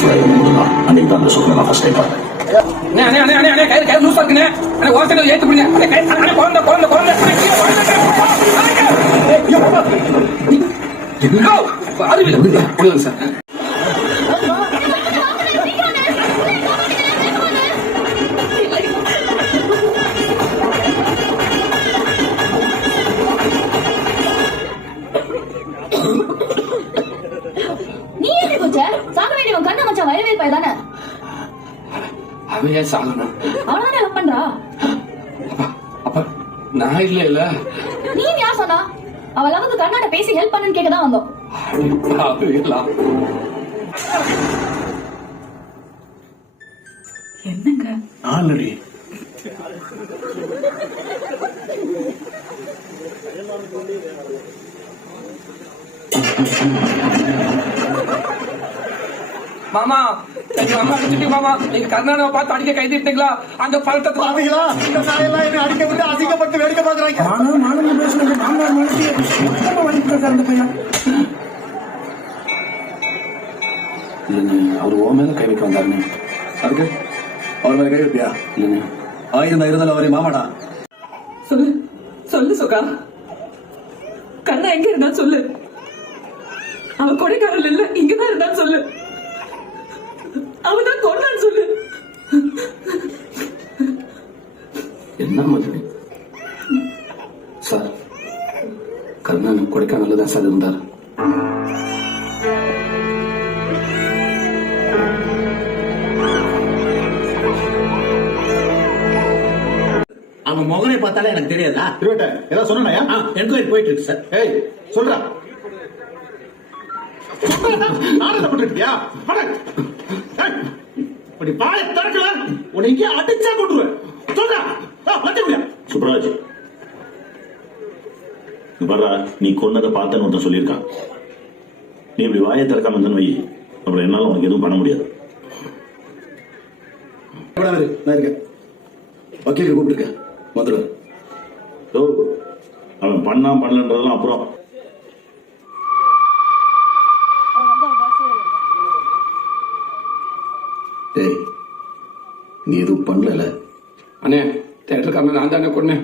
Cancel ஆகிருந்தா அன்னைக்கு தான் அந்த சொப்னை நான் ஃபர்ஸ்ட் டைம் பார்த்தேன். நீ என்ன கொஞ்ச சாக வேண்டியவன் கண்ண மச்சான் வயவேல் பையதானே. அவன் ஏன் சாகணும்? அவனால லவ் பண்றா. அப்ப நான் இல்ல. நீ யார் சொன்னா? அவ லவ்வுக்கு கண்ணாட பேசி ஹெல்ப் பண்ணுன்னு கேட்கதான் வந்தோம். என்னங்க ஆல்ரெடி மாமா எங்க அம்மா அடிச்சுட்டு மாமா நீங்க கர்நாடகா பார்த்து அடிக்க கைதிட்டீங்களா? அந்த பழத்தை பாத்தீங்களா? இந்த நாயெல்லாம் என்ன அடிக்க விட்டு அதிகப்பட்டு வேடிக்கை பாக்குறாங்க. அவர் ஓ மேல கை வைக்க வந்தாருன்னு அதுக்கு அவர் மேல கை வைப்பியா? இல்லைங்க. ஆயுதம் இருந்தாலும் அவரே மாமாடா. சொல்லு சொல்லு சுகா, கண்ணா எங்க இருந்தா சொல்லு. அவன் கொடைக்கானல் இல்ல, இங்கதான் இருந்தான்னு சொல்லு. அவன்தான் கொண்டான்னு சொல்லு. என்ன மாதிரி சார்? கர்ணன் கொடைக்கானல்ல தான் சார் இருந்தார். அவன் முகனை பார்த்தாலே எனக்கு தெரியாதா? ஏதாவது சொன்னாயா? என்கொயரி போயிட்டு இருக்கு சார். ஏய் சொல்றா. நாடகப்பட்டிருக்கியா? இப்படி பாய திறக்கல உன்னை இங்கே அடிச்சா கொண்டுருவேன். சொல்றா. சுப்ராஜ் வர்றா, நீ கொன்னதை பார்த்தேன்னு ஒருத்தன் சொல்லியிருக்கான். நீ இப்படி வாயை திறக்காம இருந்தேன்னு வை, அப்புறம் என்னால உனக்கு எதுவும் பண்ண முடியாது. நான் இருக்கேன். வக்கீல் கூப்பிட்டுருக்கேன். வந்துடுவேன். அவன் பண்ணலன்றதெல்லாம் அப்புறம். டேய் நீ எதுவும் பண்ணல. அண்ணே தேட்டருக்காரன் நான் தானே கொன்னேன்.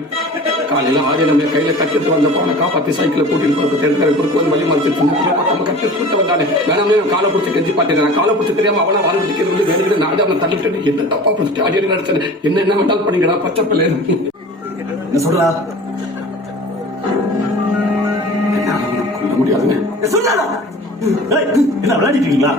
காலையில ஆதி நம்ம கையில கட்டிட்டு வந்த போன காப்பாத்தி சைக்கிளை கூட்டிட்டு போறப்ப தேட்டருக்கு கொடுத்து வந்து வழி மறைச்சிட்டு நம்ம கட்டி கூட்ட வந்தானே. வேணாமே காலை பிடிச்சி கெஞ்சி பார்த்தேன். காலை பிடிச்சி தெரியாம அவனா வாரம் பிடிக்கிறது வந்து வேணுங்கிற நான் அவனை தள்ளிட்டு என்ன தப்பா பிடிச்சிட்டு அடி நடத்தேன். என்ன வேண்டாலும் பண்ணிக்கடா பச்சை பிள்ளை. என்ன சொல்றா? கொல்ல முடியாதுங்க. என்ன விளையாடிட்டு இருக்கீங்களா?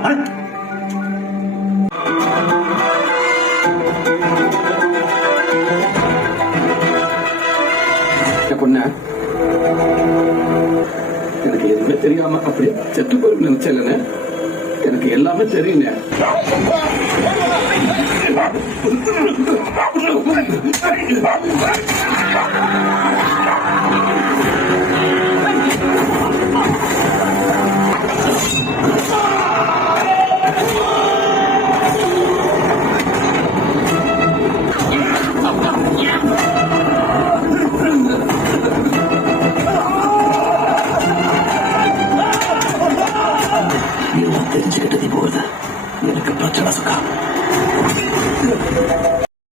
பொண்ண எனக்கு எதுவுமே தெரியாம அப்படி செத்து போய் நினைச்சேன். எனக்கு எல்லாமே தெரியுங்க.